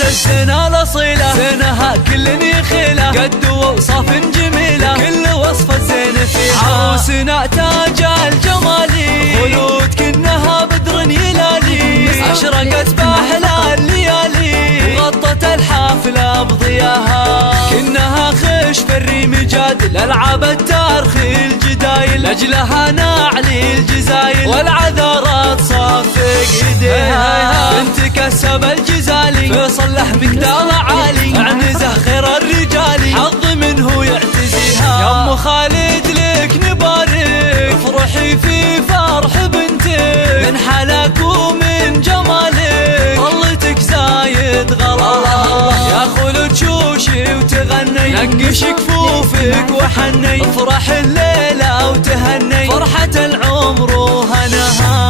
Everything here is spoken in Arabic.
الزنا الأصيلة، زينها كل يخيله، قد وأوصاف جميلة، كل وصف الزين فيها. عروسنا تاج الجمالي، خلود كنها بدر يلالي، أشرقت بأحلى الليالي، وغطت الحافلة بضياها. كنها خش في الريم جادل، ألعاب التارخ الجدايل، لأجلها نعلي الجزايل، والعذارات صفق ايديها. بنت كسب الجزالي، فيصل لحمك دار عالي، عنزه خير الرجال، حظ منه يعتزيها. يا ام خالد لك نبارك، افرحي في فرح بنتك، من حلاك ومن جمالك، طلتك زايد غلا. يا خلود شوشي وتغني، نقش كفوفك وحني، افرح الليلة وتهني، فرحة العمر وهناها.